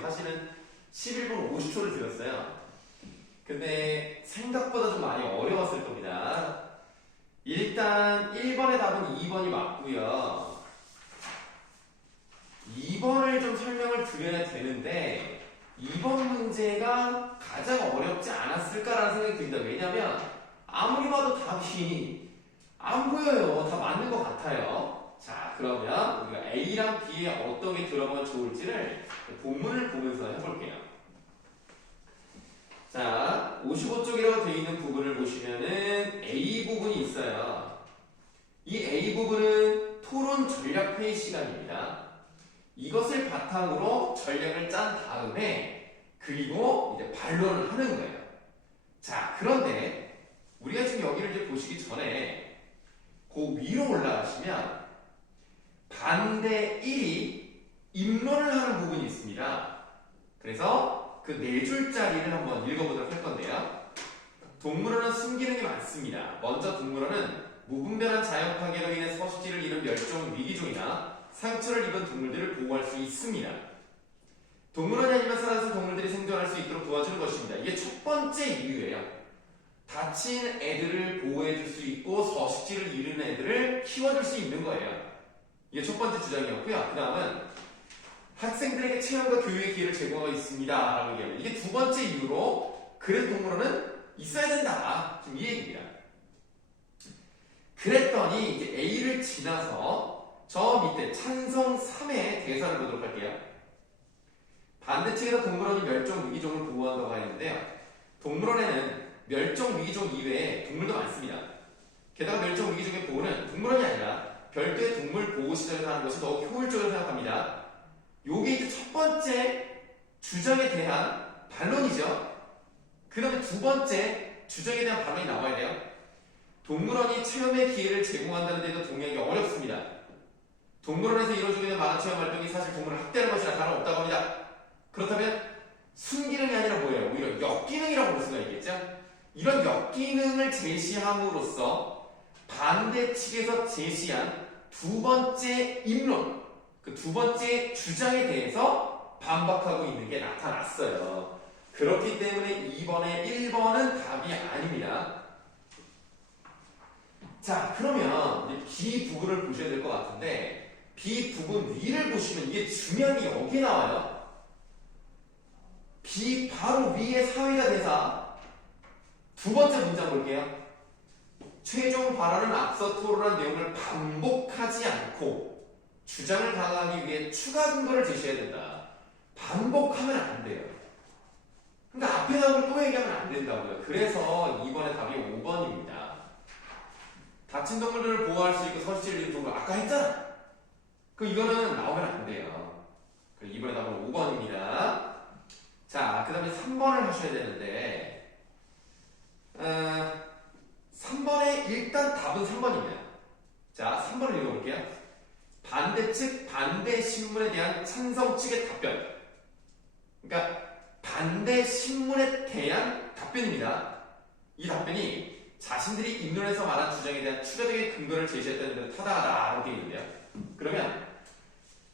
사실은 11분 50초를 드렸어요. 근데 생각보다 좀 많이 어려웠을 겁니다. 일단 1번의 답은 2번이 맞고요. 2번을 좀 설명을 드려야 되는데 2번 문제가 가장 어렵지 않았을까라는 생각이 듭니다. 왜냐면 아무리 봐도 답이 안 보여요. 다 맞는 것 같아요. 자, 그러면 우리가 A랑 B에 어떤 게 들어가면 좋을지를 본문을 보면서 해볼게요. 자, 55쪽이라고 되어 있는 부분을 보시면은 A 부분이 있어요. 이 A 부분은 토론 전략 회의 시간입니다. 이것을 바탕으로 전략을 짠 다음에 그리고 이제 반론을 하는 거예요. 자, 그런데 우리가 지금 여기를 이제 보시기 전에 그 위로 올라가시면 반대 1이 입론을 하는 부분이 있습니다. 그래서 그 4줄짜리를 한번 읽어보도록 할 건데요. 동물원은 순기능이 많습니다. 먼저 동물원은 무분별한 자연 파괴로 인해 서식지를 잃은 멸종 위기종이나 상처를 입은 동물들을 보호할 수 있습니다. 동물원이 아니면 살아서 동물들이 생존할 수 있도록 도와주는 것입니다. 이게 첫 번째 이유예요. 다친 애들을 보호해줄 수 있고 서식지를 잃은 애들을 키워줄 수 있는 거예요. 이게 첫 번째 주장이었고요. 그 다음은 학생들에게 체험과 교육의 기회를 제공하고 있습니다. 라고 얘기합니다. 이게 두 번째 이유로 그래서 동물원은 있어야 된다. 지금 이 얘기입니다. 그랬더니 이제 A를 지나서 저 밑에 찬성 3의 대사를 보도록 할게요. 반대측에서 동물원이 멸종 위기종을 보호한다고 하는데요. 동물원에는 멸종 위기종 이외에 동물도 많습니다. 게다가 멸종 위기종의 보호는 동물원이 아니라 별도의 동물 보호 시설에서 하는 것이 더욱 효율적이라고 생각합니다. 요게 이제 첫 번째 주장에 대한 반론이죠. 그 다음에 두 번째 주장에 대한 반론이 나와야 돼요. 동물원이 체험의 기회를 제공한다는 데도 동의하기 어렵습니다. 동물원에서 이루어지고 있는 많은 체험 활동이 사실 동물을 학대하는 것이라 다름없다고 합니다. 그렇다면 순기능이 아니라 뭐예요? 오히려 역기능이라고 볼 수가 있겠죠? 이런 역기능을 제시함으로써 반대 측에서 제시한 두 번째 입론, 그 두 번째 주장에 대해서 반박하고 있는 게 나타났어요. 그렇기 때문에 2번에 1번은 답이 아닙니다. 자, 그러면 B 부분을 보셔야 될 것 같은데 B 부분 위를 보시면 이게 중요한 게 여기에 나와요. B 바로 위에 사회자 대사 두 번째 문장 볼게요. 최종 발언은 앞서 토론한 내용을 반복하지 않고 주장을 강화하기 위해 추가 근거를 제시해야 된다. 반복하면 안 돼요. 그러니까 앞에 나온 걸 또 얘기하면 안 된다고요. 그래서 2번의 답이 5번입니다. 다친 동물들을 보호할 수 있고 서식지를 잃은 동물 아까 했잖아. 그럼 이거는 나오면 안 돼요. 그럼 2번의 답은 5번입니다. 자, 그 다음에 3번을 하셔야 되는데 3번에 일단 답은 3번입니다. 자, 3번을 읽어볼게요. 반대측 반대 신문에 대한 찬성 측의 답변. 그러니까 반대 신문에 대한 답변입니다. 이 답변이 자신들이 입론에서 말한 주장에 대한 추가적인 근거를 제시했다는 데는 타당하다라고 되어 있는데요. 그러면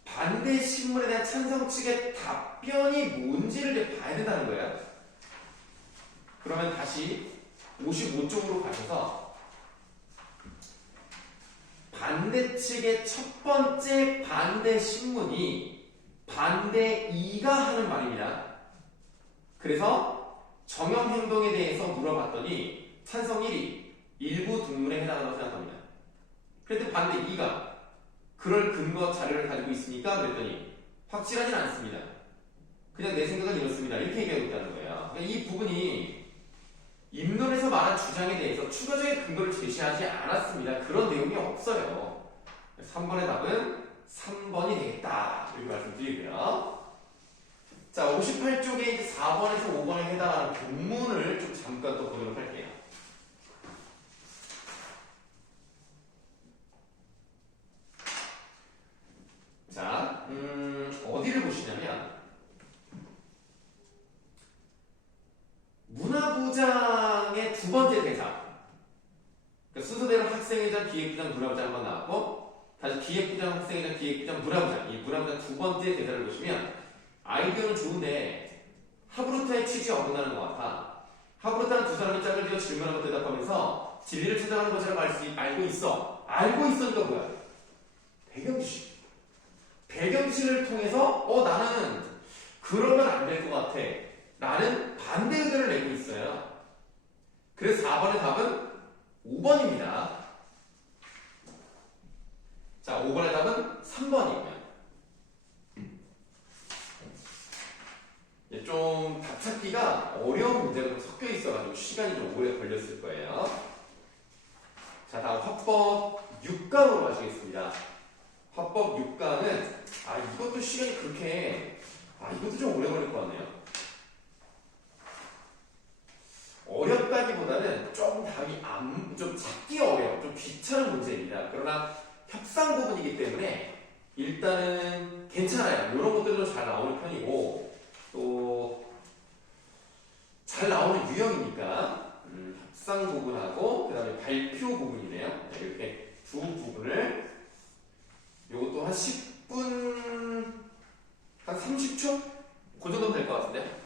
반대 신문에 대한 찬성 측의 답변이 뭔지를 이제 봐야 된다는 거예요. 그러면 다시 55쪽으로 가셔서 반대 측의 첫 번째 반대 신문이 반대 2가 하는 말입니다. 그래서 정형 행동에 대해서 물어봤더니 찬성 1이 일부 동물에 해당한다고 생각합니다. 그랬더니 반대 2가 그럴 근거 자료를 가지고 있으니까 그랬더니 확실하진 않습니다. 그냥 내 생각은 이렇습니다. 이렇게 얘기하고 있다는 거예요. 그러니까 이 부분이 입론에서 말한 주장에 대해서 추가적인 근거를 제시하지 않았습니다. 그런 내용이 없어요. 3번의 답은 3번이 되겠다. 이렇게 말씀드리고요. 자, 58쪽에 이제 4번에서 5번에 해당하는 본문을 좀 잠깐 또 보도록 할게요. 자, 어디를 보시냐면 문화부장의 두 번째 대사. 그러니까 순서대로 학생회장, 기획부장, 문화부장 한번 나왔고 다시 기획부장, 학생회장, 기획부장, 문화부장. 이 문화부장 두 번째 대사를 보시면 아이디어는 좋은데 하브루타의 취지에 어긋나는 것 같아. 하브루타는 두 사람이 짝을 지어 질문하고 대답하면서 진리를 찾아가는 것이라고 알고 있어. 알고 있었니까 뭐야? 배경지식. 배경지식을 통해서 나는 그러면 안 될 것 같아. 라는 반대 의견을 내고 있어요. 그래서 4번의 답은 5번입니다. 자, 5번의 답은 3번이고요. 좀 답찾기가 어려운 문제가 좀 섞여 있어가지고 시간이 좀 오래 걸렸을 거예요. 자, 다음 화법 6강으로 가시겠습니다. 화법 6강은 이것도 시간이 그렇게 이것도 좀 오래 걸릴 것 같네요. 어렵다기보다는 좀 답이 좀 찾기 어려워. 좀 귀찮은 문제입니다. 그러나 협상 부분이기 때문에 일단은 괜찮아요. 이런 것들도 잘 나오는 편이고 또 잘 나오는 유형이니까 협상 부분하고 그 다음에 발표 부분이네요. 네, 이렇게 두 부분을 요것도 한 10분 한 30초? 그 정도면 될 것 같은데